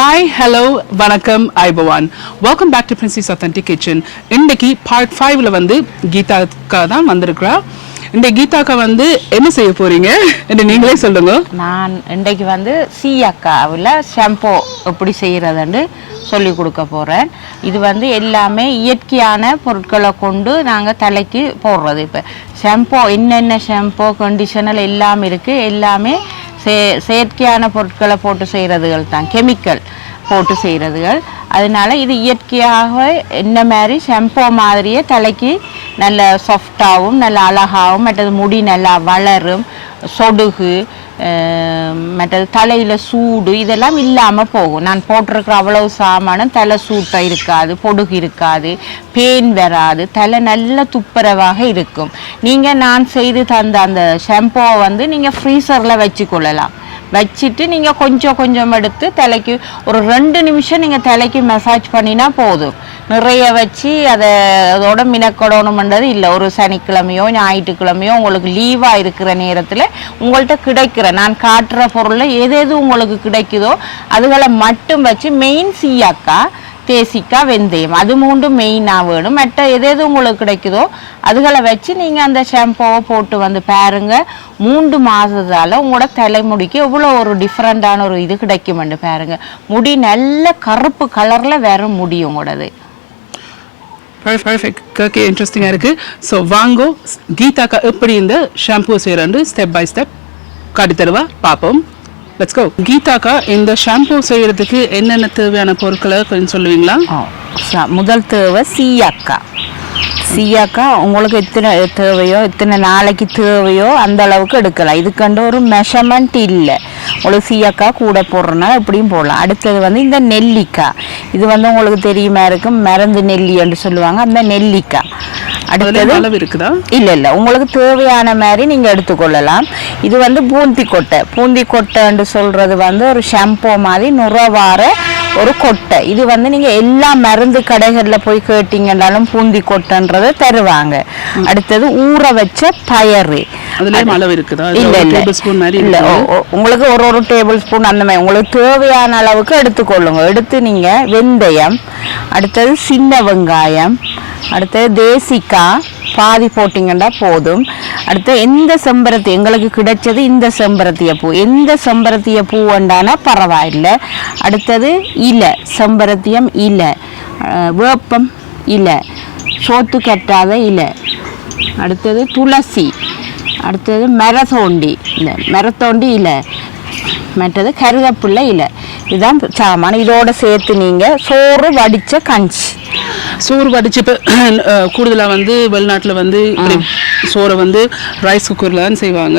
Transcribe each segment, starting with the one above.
Hi, hello, வணக்கம், ஐபவான். Welcome back to Princess Authentic Kitchen. இன்னைக்கு part 5ல வந்து கீதாக்கா தான் வந்திருக்கிறா. இந்த கீதாக்கா வந்து என்ன செய்ய போறீங்க என்று நீங்களே சொல்லுங்க. நான் இன்றைக்கு வந்து சீயக்காவில் ஷாம்போ எப்படி செய்கிறதுன்னு சொல்லி கொடுக்க போகிறேன். இது வந்து எல்லாமே இயற்கையான பொருட்களை கொண்டு நாங்கள் தலைக்கு போடுறது. இப்போ ஷாம்போ என்னென்ன ஷாம்போ கண்டிஷனல் எல்லாம் இருக்குது, எல்லாமே செயற்கையான பொருட்களை போட்டு செய்கிறதுகள் தான், கெமிக்கல் போட்டு செய்கிறதுகள். அதனால இது இயற்கையாக என்ன மாதிரி ஷாம்போ மாதிரியே தலைக்கு நல்ல சாஃப்டாகவும் நல்ல அழகாகவும், மற்றது முடி நல்லா வளரும், சொடுகு, மற்றது தலையில் சூடு இதெல்லாம் இல்லாமல் போகும். நான் போட்டிருக்கிற அவ்வளவு சாமானும் தலை சூட்டை இருக்காது, பொடுகு இருக்காது, பேன் வராது, தலை நல்ல துப்புரவாக இருக்கும். நீங்கள் நான் செய்து தந்த அந்த ஷாம்புவை வந்து நீங்கள் ஃப்ரீசரில் வச்சுக்கொள்ளலாம். வச்சுட்டு நீங்கள் கொஞ்சம் கொஞ்சம் எடுத்து தலைக்கு ஒரு 2 நிமிஷம் நீங்கள் தலைக்கு மசாஜ் பண்ணினா போதும். நிறைய வச்சு அதோட மினக்கடணுமென்றது இல்லை. ஒரு சனிக்கிழமையோ ஞாயிற்றுக்கிழமையோ உங்களுக்கு லீவாக இருக்கிற நேரத்தில் உங்கள்கிட்ட கிடைக்கிற நான் காட்டுற பொருளில் எது உங்களுக்கு கிடைக்குதோ அதுகளை மட்டும் வச்சு மெயின் சீயக்காய், தேசிக்காய், வெந்தயம் அது 3 மெயினாக வேணும். மற்ற எது உங்களுக்கு கிடைக்குதோ அதுகளை வச்சு நீங்கள் அந்த ஷாம்புவை போட்டு வந்து பாருங்கள். 3 மாதத்தால் உங்களோட தலைமுடிக்கு எவ்வளோ ஒரு டிஃப்ரெண்ட்டான ஒரு இது கிடைக்குமெண்டு பாருங்கள். முடி நல்ல கருப்பு கலரில் வேற முடி உங்களோடது. பர்ஃபெக்ட், கேட்க இன்ட்ரெஸ்டிங்காக இருக்குது. ஸோ வாங்கோ, கீதாக்கா எப்படி இந்த ஷாம்பு செய்கிறான்னு ஸ்டெப் பை ஸ்டெப் காட்டி தருவா, பார்ப்போம். Let's go. கீதாக்கா, இந்த ஷாம்பு செய்கிறதுக்கு என்னென்ன தேவையான பொருட்களை கொஞ்சம் சொல்லுவீங்களா? முதல் தேவை சீயக்காய் உங்களுக்கு எத்தனை தேவையோ, எத்தனை நாளைக்கு தேவையோ அந்த அளவுக்கு எடுக்கலாம். இதுக்கண்டு ஒரு மெஷர்மெண்ட் இல்லை. உங்களுக்கு சீயக்காய் கூட போடுறதுனால எப்படியும் போடலாம். அடுத்தது வந்து இந்த நெல்லிக்காய், இது வந்து உங்களுக்கு தெரியுமா இருக்கும், மருந்து நெல்லி என்று சொல்லுவாங்க, அந்த நெல்லிக்காய். அடுத்தது அளவு இருக்குதா? இல்லை, உங்களுக்கு தேவையான மாதிரி நீங்கள் எடுத்துக்கொள்ளலாம். இது வந்து பூந்தி கொட்டைன்னு சொல்கிறது வந்து ஒரு ஷாம்போ மாதிரி நுறவார ஒரு கொட்டை. இது வந்து நீங்கள் எல்லா மருந்து கடைகளில் போய் கேட்டீங்கன்னாலும் பூந்தி கொட்டைன்றதை தருவாங்க. அடுத்தது ஊற வச்ச பயறு. அளவு இருக்குதா? இல்லை, உங்களுக்கு ஒரு டேபிள் ஸ்பூன் அந்த மாதிரி உங்களுக்கு தேவையான அளவுக்கு எடுத்துக்கொள்ளுங்க. எடுத்து நீங்கள் வெந்தயம், அடுத்தது சின்ன வெங்காயம், அடுத்தது தேசிக்காய் பாதி போட்டிங்கன்னா போதும். அடுத்து எந்த செம்பருத்தி எங்களுக்கு கிடைச்சது, இந்த செம்பருத்திய பூ, எந்த செம்பருத்திய பூ வேண்டானா பரவாயில்லை. அடுத்தது இலை, செம்பருத்தியம் இலை, வேப்பம் இலை, சோத்து கட்டாத இலை, அடுத்தது துளசி, அடுத்தது மரத்தோண்டி இலை, மற்றது கருவேப்பிள்ளை இலை. இதுதான் சாமான். இதோட சேர்த்து நீங்கள் சோறு வடித்த கஞ்சி. சோறு வடிச்சு இப்போ கூடுதலாக வந்து வெளிநாட்டில் வந்து சோறை வந்து ரைஸ் குக்கரில் தான் செய்வாங்க.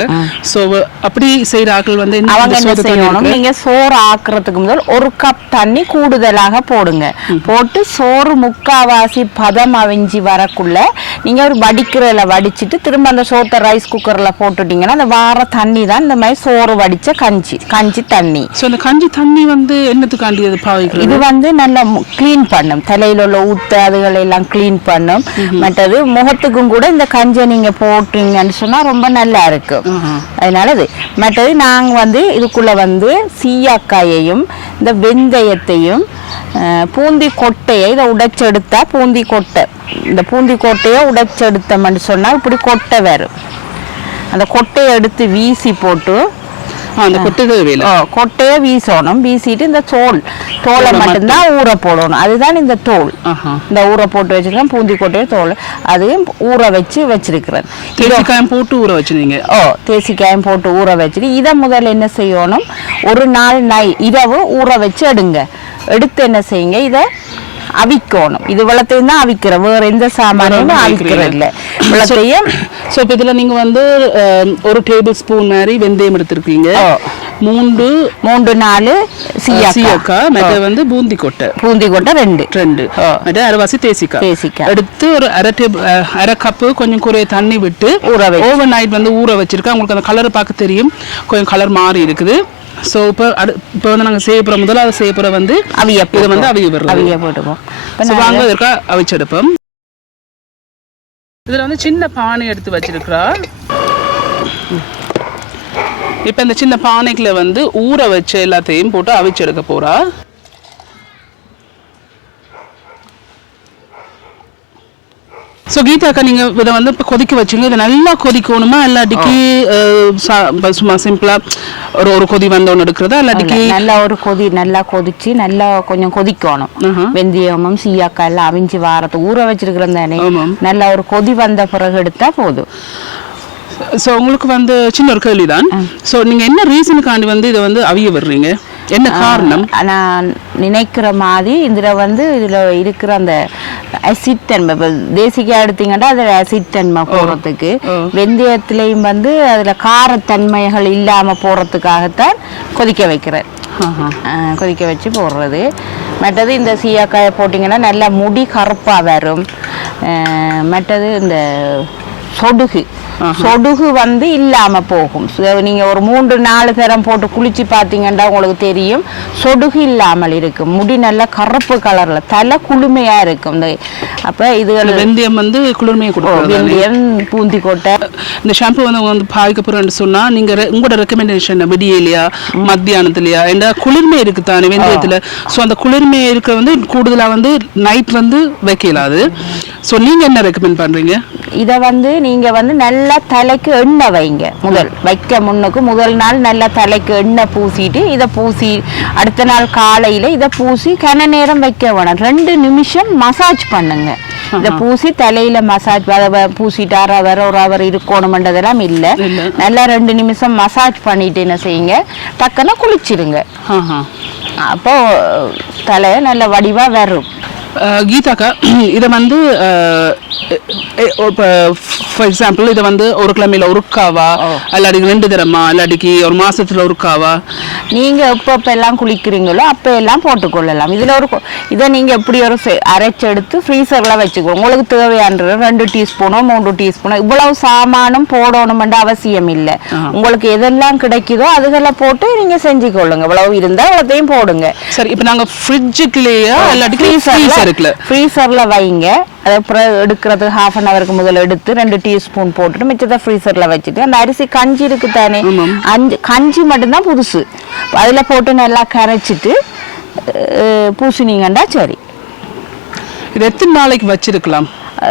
ஸோ அப்படி செய்கிற ஆட்கள் வந்து அவங்க என்ன செய்யணும், நீங்கள் சோறு ஆக்குறதுக்கு முதல் 1 கப் தண்ணி கூடுதலாக போடுங்க. போட்டு சோறு முக்காவாசி பதம் அவிஞ்சி வரக்குள்ள நீங்கள் ஒரு வடிக்கிறதில் வடிச்சிட்டு திரும்ப அந்த சோத்தை ரைஸ் குக்கரில் போட்டுட்டிங்கன்னா அந்த வார தண்ணி தான் இந்த மாதிரி சோறு வடித்த கஞ்சி தண்ணி. ஸோ அந்த கஞ்சி தண்ணி வந்து என்னத்துக்காண்டி அது பாவிக்கிறது? இது வந்து நல்லா க்ளீன் பண்ணும், தலையில் உள்ள ஊத்த அதுகளை எல்லாம் க்ளீன் பண்ணும். மற்றது முகத்துக்கும் கூட இந்த கஞ்சை நீங்க போட்டீங்கன்னு சொன்னா ரொம்ப நல்லா இருக்கும். அதனால இது மற்றது நாங்கள் வந்து இதுக்குள்ள வந்து சீயக்காயையும் இந்த வெந்தயத்தையும் பூந்தி கொட்டையை இதை உடைச்செடுத்தா இந்த பூந்தி கொட்டையை உடைச்செடுத்தோம்னு சொன்னா இப்படி கொட்டை வரும். அந்த கொட்டையை எடுத்து வீசி போட்டு அந்த கொட்டையை வீசணும். வீசிட்டு இந்த தோலை மட்டும்தான் ஊற போடணும். அதுதான் இந்த தோல். இந்த ஊற போட்டு வச்சிருக்கேன், பூந்தி கொட்டையை தோல் அதையும் ஊற வச்சிருக்கிறேன். தேசிக்காயம் போட்டு ஊற வச்சிருந்தீங்க? தேசிக்காயம் போட்டு ஊற வச்சுட்டு இதை முதல்ல என்ன செய்யணும், ஒரு நாள் இரவு ஊற வச்சு எடுத்து என்ன செய்யுங்க, இதை அவிக்கணும். இது வெள்ளத்தையும் தான் அவிக்கிற, வேற எந்த சாமானையும் அவிக்கிறது இல்லை. வெள்ளத்தையும். ஸோ இப்போ இதில் நீங்கள் வந்து 1 டேபிள் ஸ்பூன் மாதிரி வெந்தயம் எடுத்துருக்கீங்க, 3-4 சீயக்காய், மற்ற வந்து பூந்தி கொட்டை 2, மற்ற அரைவாசி தேசிக்காய் எடுத்து ஒரு அரை கப்பு கொஞ்சம் குறைய தண்ணி விட்டு ஓவர் நைட் வந்து ஊற வச்சிருக்கேன். உங்களுக்கு அந்த கலரை பார்க்க தெரியும், கொஞ்சம் கலர் மாறி இருக்குது. ஸோ இப்போ வந்து நாங்கள் செய்யப்படுற முதலாவது செய்யப்படுற வந்து இதை வந்து அவிய போட்டுப்போம். வாங்க இருக்கா அவிச்செடுப்போம். இதில் வந்து சின்ன பானை எடுத்து வச்சிருக்கிறா. இப்போ இந்த சின்ன பானைக்குள்ள வந்து ஊற வச்ச எல்லாத்தையும் போட்டு அவிச்சு எடுக்க போறா. ஸோ கீதாக்கா நீங்கள் இதை வந்து இப்போ கொதிக்க வச்சுங்க, இதை நல்லா கொதிக்கணுமா இல்லாட்டிக்கு சும்மா சிம்பிளாக ஒரு கொதி வந்தோன்னு எடுக்கிறதா இல்லாட்டிக்கு? நல்லா ஒரு கொதி நல்லா கொதிச்சு நல்லா கொஞ்சம் கொதிக்கணும். வெந்தயமும் சீயாக்காய் எல்லாம் அவிஞ்சு வாரத்தை ஊற வச்சிருக்கிறோம் தானே, நல்லா ஒரு கொதி வந்த பிறகு எடுத்தா போதும். ஸோ உங்களுக்கு வந்து சின்ன ஒரு கேள்வி தான். ஸோ நீங்கள் என்ன ரீசனுக்காண்டி வந்து இதை வந்து அவிய விடுறீங்க, என்ன காரணம்? நான் நினைக்கிற மாதிரி இதில் இருக்கிற அந்த அசிட் தன்மை, இப்போ தேசிக்காய் எடுத்தீங்கன்னா அதில் அசிட் தன்மை போகிறதுக்கு, வெந்தயத்திலையும் வந்து அதில் காரத்தன்மைகள் இல்லாமல் போகிறதுக்காகத்தான் கொதிக்க வைக்கிறேன். கொதிக்க வச்சு போடுறது. மற்றது இந்த சீயாக்காயை போட்டிங்கன்னா நல்லா முடி கருப்பாக வரும். மற்றது இந்த சொடுகு வந்து இல்லாம போகும். நீங்க ஒரு 3-4 தரம் போட்டு குளிச்சு பாத்தீங்கன்னா உங்களுக்கு தெரியும், சொடுகு இல்லாமல் இருக்கும். முடி நல்லா கருப்பு கலர்ல, தலை குளுமையா இருக்கும். அப்ப இது வெந்தயம் வந்து குளிர்மையை கொடுக்கும். வெந்தயம், பூந்தி கொட்டை. இந்த ஷாம்பு வந்து பாய்க்க போறேன்னு சொன்னா நீங்க உங்களோட ரெக்கமெண்டேஷன் விடியலையா மத்தியானத்துலயா? ஏன்னா குளிர்மை இருக்கு தானே வெந்தயத்துல. ஸோ அந்த குளிர்மை இருக்கிற வந்து கூடுதலா வந்து நைட் வந்து வைக்கலாது. ஸோ நீங்க என்ன ரெக்கமெண்ட் பண்றீங்க? இதை வந்து நீங்க வந்து நல்லா தலைக்கு எண்ணெய் வைங்க. முதல் நாள் நல்லா தலைக்கு எண்ணெய் பூசிட்டு இதை பூசி அடுத்த நாள் காலையில இதை பூசி கன நேரம் வைக்க வேணும். 2 நிமிஷம் மசாஜ் பண்ணுங்க. இதை பூசி தலையில மசாஜ் பூசிட்டு ஒரு அவர் இருக்கணும்ன்றதெல்லாம் இல்லை. நல்லா 2 நிமிஷம் மசாஜ் பண்ணிட்டு என்ன செய்யுங்க, டக்குன்னு குளிச்சிருங்க. அப்போ தலையை நல்ல வடிவா வரும். கீதாக்கா இதை வந்து ஃபார் எக்ஸாம்பிள் இதை வந்து ஒரு கிழமையில ஒருக்காவா இல்லாட்டிக்கு 2 தரமா இல்லாட்டிக்கு ஒரு மாசத்துல ஒருக்காவா? நீங்க எப்ப எல்லாம் குளிக்கிறீங்களோ அப்ப எல்லாம் போட்டுக்கொள்ளலாம். இதை நீங்க எப்படி ஒரு அரைச்சு எடுத்து ஃப்ரீசர்ல வச்சுக்கோங்க. உங்களுக்கு தேவையான 2 டீஸ்பூனோ 3 டீஸ்பூனோ இவ்வளவு சாமானும் போடணும்ன்ற அவசியம் இல்லை. உங்களுக்கு எதெல்லாம் கிடைக்குதோ அதுகளை போட்டு நீங்க செஞ்சு கொள்ளுங்க. இவ்வளவு இருந்தா அவ்வளோத்தையும் போடுங்க. சரி, இப்போ நாங்க ஃப்ரிட்ஜுக்குள்ளேயா இல்லாட்டி ஃப்ரீசர்ல வைங்க. அப்புறம் எடுக்கிறது 1/2 an hour முதல்ல எடுத்து 2 டீஸ்பூன் போட்டுட்டு மிச்சத்தை ஃப்ரீசர்ல வச்சுட்டு, அந்த அரிசி கஞ்சி இருக்கு தானே, கஞ்சி மட்டும்தான் புதுசு, அதுல போட்டு நல்லா கரைச்சிட்டு பூசினீங்கன்னா சரி. இது எத்தனை நாளைக்கு வச்சிருக்கலாம்?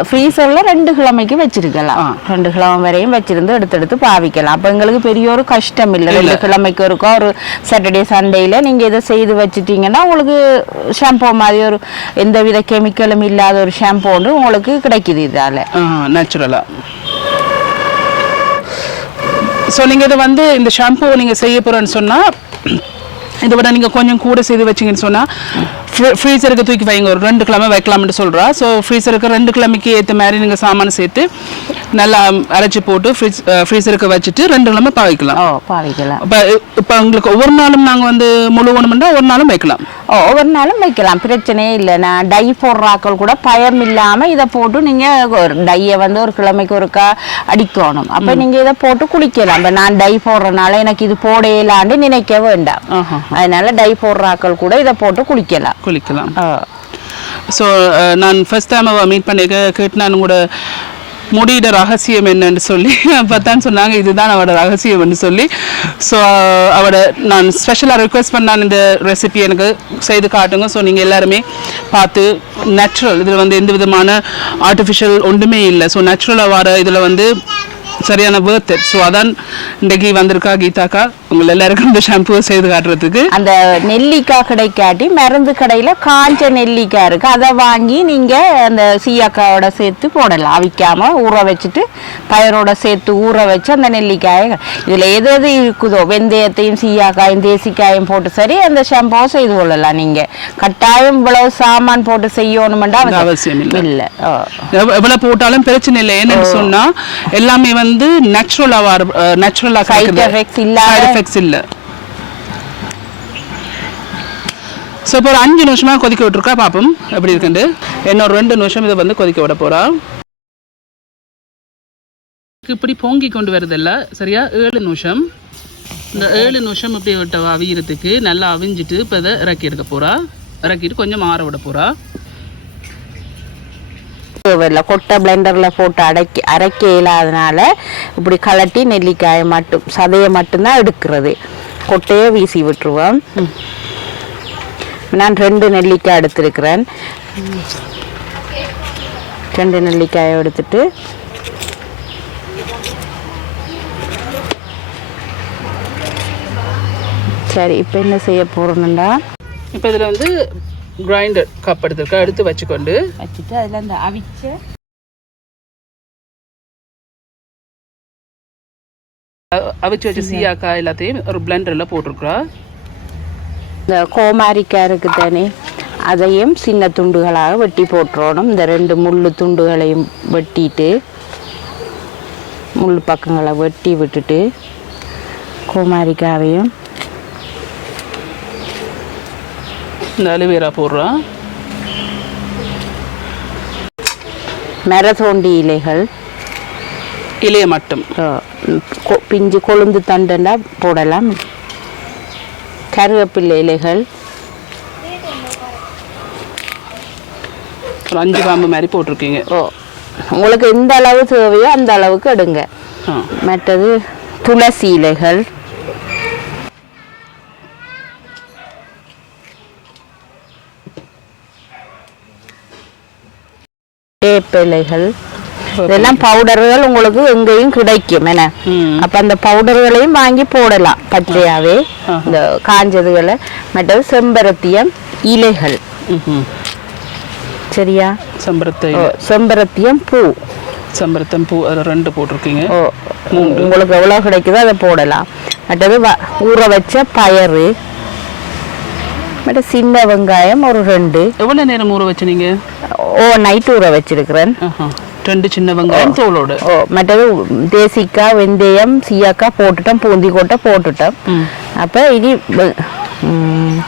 ஃப்ரீசர்ல 2 கிழமைக்கு வச்சிருக்கலாம். 2 கிழமை வரையும் வச்சிருந்து எடுத்து பாவிக்கலாம். அப்ப எங்களுக்கு பெரிய ஒரு கஷ்டம் இல்லை. 2 கிழமைக்கு இருக்கா, ஒரு சாட்டர்டே சண்டேல நீங்க இதை செய்து வச்சுட்டீங்கன்னா உங்களுக்கு ஷாம்போ மாதிரி ஒரு எந்தவித கெமிக்கலும் இல்லாத ஒரு ஷாம்போ ஒன்று உங்களுக்கு கிடைக்குது இதால நேச்சுரலா. ஸோ நீங்கள் இதை வந்து இந்த ஷாம்பு நீங்கள் செய்ய போகிறேன்னு சொன்னால் இதை விட நீங்கள் கொஞ்சம் கூட செய்து வச்சிங்கன்னு சொன்னால் ஃப்ரீசருக்கு தூக்கி வைங்க. ஒரு 2 கிழமை வைக்கலாம்னு சொல்கிறா. ஸோ ஃப்ரீசருக்கு 2 கிழமைக்கு ஏற்ற மாதிரி நீங்கள் சாமான சேர்த்து நல்லா அரைச்சி போட்டு ஃப்ரீசருக்கு வச்சுட்டு 2 கிழமை பாவிக்கலாம். இப்போ உங்களுக்கு ஒவ்வொரு நாளும் நாங்கள் வந்து முழு உணவுன்னா ஒரு நாளும் வைக்கலாம். ஒவ்வொரு நாளும் வைக்கலாம், பிரச்சனையே இல்லை. நான் டை போடுறாக்கள் கூட பயம் இல்லாமல் இதை போட்டு நீங்கள் டையை வந்து ஒரு கிழமைக்கு ஒருக்கா அடிக்கணும். அப்போ நீங்கள் இதை போட்டு குளிக்கலாம். இப்போ நான் டை போடுறதுனால எனக்கு இது போடையலான்னு நினைக்க வேண்டாம். அதனால டை போடுறாக்கள் கூட இதை போட்டு குளிக்கலாம். ஸோ நான் ஃபர்ஸ்ட் டைம் மீட் பண்ணி கேட்டு நான் கூட முடியிட ரகசியம் என்னன்னு சொல்லி அப்போத்தான் சொன்னாங்க இதுதான் அவட ரகசியம்னு சொல்லி. ஸோ அவட நான் ஸ்பெஷலாக ரிக்வெஸ்ட் பண்ணான் இந்த ரெசிபி எனக்கு செய்து காட்டுங்க. ஸோ நீங்கள் எல்லாருமே பார்த்து நேச்சுரல், இதில் வந்து எந்த விதமான ஆர்டிஃபிஷியல் ஒன்றுமே இல்லை. ஸோ நேச்சுரலாக வர இதில் வந்து சரியான வேர்த். ஸோ அதான் இன்றைக்கு வந்திருக்கா கீதாக்கா உங்களை எல்லாருக்கும் இந்த ஷாம்புவை செய்து காட்டுறதுக்கு. அந்த நெல்லிக்காய் கிடைக்காட்டி மருந்து கடையில் காஞ்ச நெல்லிக்காய் இருக்கு, அதை வாங்கி நீங்கள் அந்த சீயாக்காயோட சேர்த்து போடலாம். அவிக்காம ஊற வச்சுட்டு பயிரோட சேர்த்து ஊற வச்சு அந்த நெல்லிக்காயை இதில் எது எது இருக்குதோ வெந்தயத்தையும் சீயாக்காயும் தேசிக்காயும் போட்டு சரி அந்த ஷாம்புவை செய்து கொள்ளலாம். நீங்கள் கட்டாயம் இவ்வளவு சாமான் போட்டு செய்யணுமெண்டா அவசியம் இல்லை. எவ்வளவு போட்டாலும் பிரச்சனை இல்லை. ஏன்னு சொன்னா எல்லாமே வந்து நேச்சுரலா சைடு எஃபெக்ட்ஸ் இல்ல. ஸோ இப்போ ஒரு 5 நிமிஷமா கொதிக்க விட்டுருக்கா பாப்போம் எப்படி இருக்குண்டு. இன்னொரு 2 நிமிஷம் இதை வந்து கொதிக்க விட போறா. இப்படி பொங்கி கொண்டு வருதில்ல சரியா 7 நிமிஷம். இந்த 7 நிமிஷம் இப்படி விட்ட அவியறதுக்கு நல்லா அவிஞ்சிட்டு இப்போ இதை இறக்கி எடுக்க போறா. இறக்கிட்டு கொஞ்சம் ஆற விட போறா. கொட்டை பிளெண்டர்ல போட்டு அரைக்க இல்லாதனால இப்படி கலட்டி நெல்லிக்காயை மட்டும் சதையை மட்டும்தான் எடுக்கிறது. கொட்டையை வீசி விட்டுருவோம். நான் 2 நெல்லிக்காய் எடுத்திருக்கிறேன். 2 நெல்லிக்காயை எடுத்துட்டு சரி இப்போ என்ன செய்ய போகிறோம்னா இப்போ இதில் வந்து கிரைண்டர் கப் எடுத்துருக்கா எடுத்து வச்சுட்டு அதில் அந்த அவிச்சு வச்ச சீயாக்காய் எல்லாத்தையும் ஒரு பிளெண்டரில் போட்டிருக்குறா. இந்த கோமாரிக்காய் இருக்குது தானே, அதையும் சின்ன துண்டுகளாக வெட்டி போட்டுறணும். இந்த 2 முள்ளு துண்டுகளையும் வெட்டிட்டு முள் பக்கங்களை வெட்டி விட்டுட்டு கோமாரிக்காவையும் இந்த அலுவேரா போடுறோம். மரத்தோண்டி இலைகள் இலைய மட்டும் பிஞ்சு கொழுந்து தண்டா போடலாம். கருவேப்பிலை இலைகள் ஒரு 5 காம்பு மாதிரி போட்டிருக்கீங்க. உங்களுக்கு எந்த அளவு தேவையோ அந்த அளவுக்கு எடுங்க. மற்றது துளசி இலைகள், வேப்பிலைகள், இதெல்லாம் பவுடர்கள் உங்களுக்கு எங்கேயும் கிடைக்கும் என்ன. அப்ப அந்த பவுடர்களையும் வாங்கி போடலாம் பச்சையாவே, இந்த காஞ்சதுகளை. மற்றது செம்பருத்தியம் இலைகள், சரியா? செம்பருத்தியம் பூ, செம்பருத்தம் பூ அதில் 2 போட்டிருக்கீங்க. உங்களுக்கு எவ்வளோ கிடைக்குதோ அதை போடலாம். மற்றது ஊற வச்ச பயறு, மற்ற சின்ன வெங்காயம் ஒரு 2. எவ்வளோ நேரம் ஊற வச்சு நீங்க? நைட் ஊற வச்சிருக்கிறேன். 2 சின்ன வெங்காயம் தோலோடு. மற்றது தேசிக்காய், வெந்தயம், சீயாக்காய் போட்டுட்டோம், பூந்தி கொட்டை போட்டுட்டோம். அப்போ இனி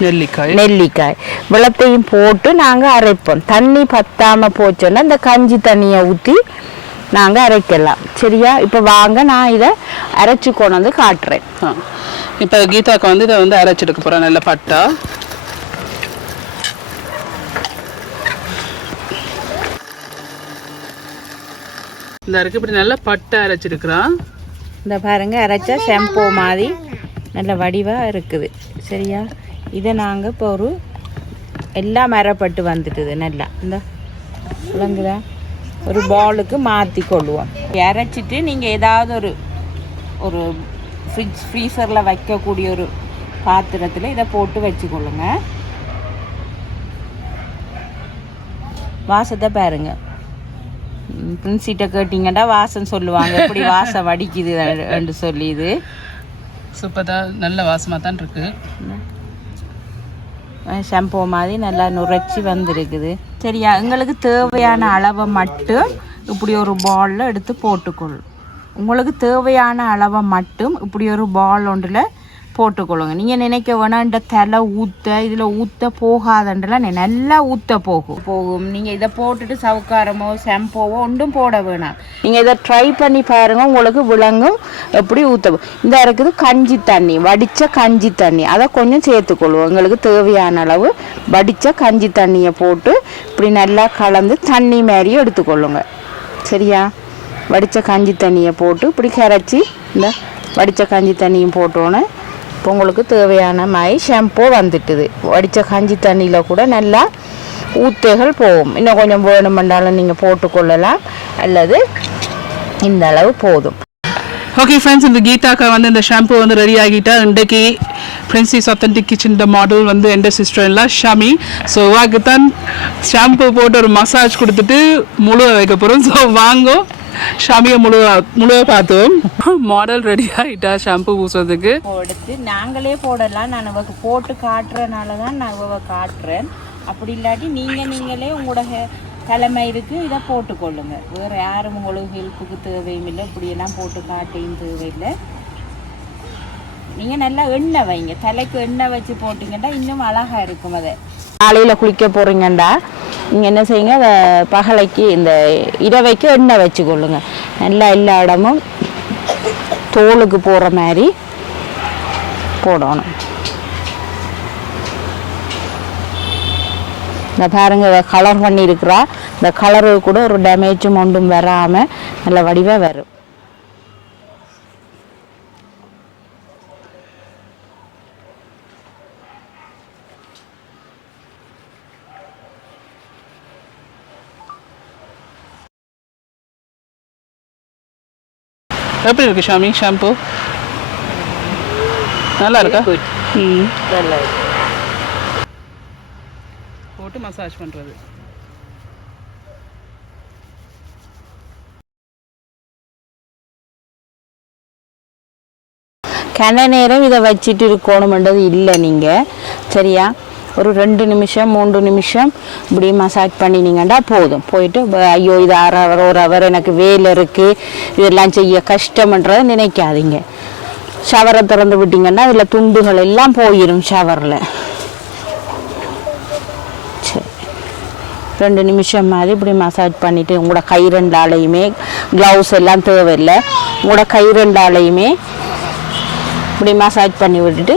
நெல்லிக்காய் வெள்ளத்தையும் போட்டு நாங்கள் அரைப்போம். தண்ணி பத்தாம போச்சோன்னா இந்த கஞ்சி தண்ணியை ஊற்றி நாங்கள் அரைக்கலாம், சரியா? இப்போ வாங்க நான் இதை அரைச்சி கொண்டு வந்து காட்டுறேன். இப்போ கீதாக்கா வந்து இதை வந்து அரைச்சிருக்க போகிறேன். நல்ல பட்டா இந்த இருக்கு. இப்படி நல்லா பட்டை அரைச்சிருக்கிறான். இந்த பாருங்க, அரைச்சா ஷாம்பூ மாதிரி நல்ல வடிவாக இருக்குது, சரியா? இதை நாங்கள் இப்போ எல்லாம் மரப்பட்டு வந்துட்டுது நல்லா. இந்த விளங்குதா? ஒரு பாலுக்கு மாற்றி கொள்ளுவோம். அரைச்சிட்டு நீங்கள் ஏதாவது ஒரு ஃப்ரீசரில் வைக்கக்கூடிய ஒரு பாத்திரத்தில் இதை போட்டு வச்சுக்கொள்ளுங்க. வாசத்தை பாருங்க. பிரின்சிட்ட கேட்டிங்கன்னா வாசம் சொல்லுவாங்க, எப்படி வாசம் வடிக்குது சொல்லி. இது சூப்பர் தான், நல்ல வாசமாக தான் இருக்கு. ஷாம்பூ மாதிரி நல்லா நுரைச்சி வந்திருக்குது, சரியா? எங்களுக்கு தேவையான அளவை மட்டும் இப்படி ஒரு பாலில் எடுத்து போட்டுக்கொள்ளும். உங்களுக்கு தேவையான அளவை மட்டும் இப்படி ஒரு பால் ஒன்றில் போட்டுக்கொள்ளுங்க. நீங்கள் நினைக்க வேணாம் இந்த தலை ஊற்ற இதில் ஊற்ற போகாதன்றலாம் நல்லா ஊற்ற போகும். நீங்கள் இதை போட்டுட்டு சவுக்காரமோ ஷாம்பூவோ ஒன்றும் போட வேணாம். நீங்கள் இதை ட்ரை பண்ணி பாருங்கள், உங்களுக்கு விளங்கும் எப்படி ஊற்ற. இந்த இருக்குது கஞ்சி தண்ணி, வடித்த கஞ்சி தண்ணி, அதை கொஞ்சம் சேர்த்துக்கொள்வோம். எங்களுக்கு தேவையான அளவு வடித்த கஞ்சி தண்ணியை போட்டு இப்படி நல்லா கலந்து தண்ணி மாதிரியும் எடுத்துக்கொள்ளுங்க, சரியா? வடித்த கஞ்சி தண்ணியை போட்டு இப்படி கரைச்சி இந்த வடித்த கஞ்சி தண்ணியும் போட்டோன்னே இப்போ உங்களுக்கு தேவையான மாதிரி ஷாம்பூ வந்துட்டுது. வடித்த கஞ்சி தண்ணியில் கூட நல்லா ஊத்தைகள் போகும். இன்னும் கொஞ்சம் வேணுமென்றாலும் நீங்கள் போட்டுக்கொள்ளலாம், அல்லது இந்த அளவு போதும். ஓகே ஃப்ரெண்ட்ஸ், இந்த கீதாக்கா வந்து இந்த ஷாம்பு வந்து ரெடி ஆகிட்டா. இன்றைக்கு பிரின்சிஸ் ஆத்தென்டிக் கிச்சன் மாடல் வந்து எந்த சிஸ்டர் எல்லாம் ஷமி. ஸோ வாக்குத்தான் ஷாம்பு போட்டு ஒரு மசாஜ் கொடுத்துட்டு முழுவ வைக்க போகிறோம். ஸோ வாங்கோ ஷாமியை முழுவ பார்த்தோம். மாடல் ரெடி ஆகிட்டா ஷாம்பு பூசுறதுக்கு. எடுத்து நாங்களே போடலாம். நான் இவக்கு போட்டு காட்டுறதுனால தான் நான் இவ காட்டுறேன். அப்படி இல்லாட்டி நீங்களே உங்களோட தலைமை இருக்கு, இதை போட்டுக்கொள்ளுங்க. வேறு யாரும் உங்களுக்கு ஹெல்ப்புக்கு தேவையும் இல்லை, இப்படியெல்லாம் போட்டு காட்டையும் தேவையில்லை. நீங்கள் நல்லா எண்ணெய் வைங்க, தலைக்கு எண்ணெய் வச்சு போட்டிங்கன்னா இன்னும் அழகாக இருக்கும். அதை காலையில் குளிக்க போகிறீங்கண்டா நீங்கள் என்ன செய்யுங்க, அதை பகலைக்கு இந்த இரவைக்கு எண்ணெய் வச்சுக்கொள்ளுங்க. நல்லா எல்லா இடமும் தோலுக்கு போகிற மாதிரி போடணும். இந்த பாருங்க, கலர் பண்ணியிருக்கிறா. இந்த கலரு கூட ஒரு டேமேஜும் ஒன்றும் வராமல் நல்ல வடிவாக வரும். எப்படி இருக்கு ஷாமி ஷாம்பு நல்லா இருக்கா நல்லா போட்டு மசாஜ் பண்ணுறது கன நேரம் இதை வச்சுட்டு இருக்கணுமென்றது இல்லை நீங்கள் சரியா ஒரு 2 நிமிஷம் 3 நிமிஷம் இப்படி மசாஜ் பண்ணினீங்கன்னா போதும் போயிட்டு ஐயோ இது 1/2 ஹவர் 1 ஹவர் எனக்கு வேலை இருக்குது இதெல்லாம் செய்ய கஷ்டம்ன்றதை நினைக்காதீங்க ஷவரை திறந்து விட்டிங்கன்னா அதில் துண்டுகள் எல்லாம் போயிடும் ஷவரில் சரி 2 நிமிஷம் மாதிரி இப்படி மசாஜ் பண்ணிவிட்டு உங்களோட கை 2 ஆளையுமே க்ளவுஸ் எல்லாம் தேவையில்லை உங்களோட கை 2 ஆளையுமே இப்படி மசாஜ் பண்ணி விட்டுட்டு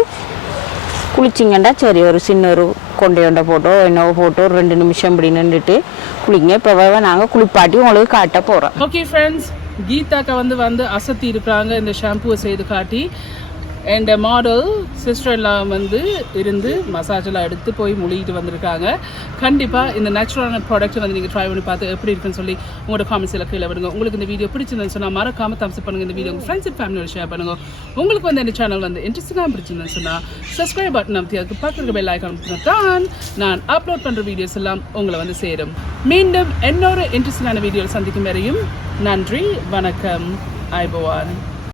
குளிச்சிங்கன்னா சரி ஒரு சின்ன ஒரு கொண்டையொண்டை போட்டோ என்னவோ போட்டோ 2 நிமிஷம் இப்படி நின்றுட்டு குளிங்க இப்போ நாங்கள் குளிப்பாட்டி உங்களுக்கு காட்ட போகிறோம். ஓகே ஃப்ரெண்ட்ஸ் கீதாக்கா வந்து அசத்தி இருக்கிறாங்க இந்த ஷாம்புவை செய்து காட்டி அண்ட் மாடல் சிஸ்டர் எல்லாம் வந்து இருந்து மசாஜ் எல்லாம் எடுத்து போய் முழுகிட்டு வந்திருக்காங்க. கண்டிப்பாக இந்த நேச்சுரலான ப்ராடக்ட் வந்து நீங்கள் ட்ரை பண்ணி பார்த்து எப்படி இருக்குன்னு சொல்லி உங்களோட காமெண்ட்ஸில் கீழே விடுங்க. உங்களுக்கு இந்த வீடியோ பிடிச்சிருந்துன்னு சொன்னால் மறக்காம தம்ஸ் பண்ணுங்கள். இந்த வீடியோ உங்கள் ஃப்ரெண்ட்ஸ் அண்ட் ஃபேமிலியோட ஷேர் பண்ணுங்க. உங்களுக்கு வந்து இந்த சேனல் வந்து இன்ட்ரெஸ்டிங்காக பிடிச்சிருந்துன்னு சொன்னால் சப்ஸ்கிரைப் பட்டன் அமைத்தி அதுக்கு பக்கத்துக்கு பெல் ஐக்கான் தான் நான் அப்லோட் பண்ணுற வீடியோஸ் எல்லாம் உங்களை வந்து சேரும். மீண்டும் இன்னொரு இன்ட்ரெஸ்டிங்கான வீடியோவில் சந்திக்கும் வரையும் நன்றி வணக்கம் ஐபவான்.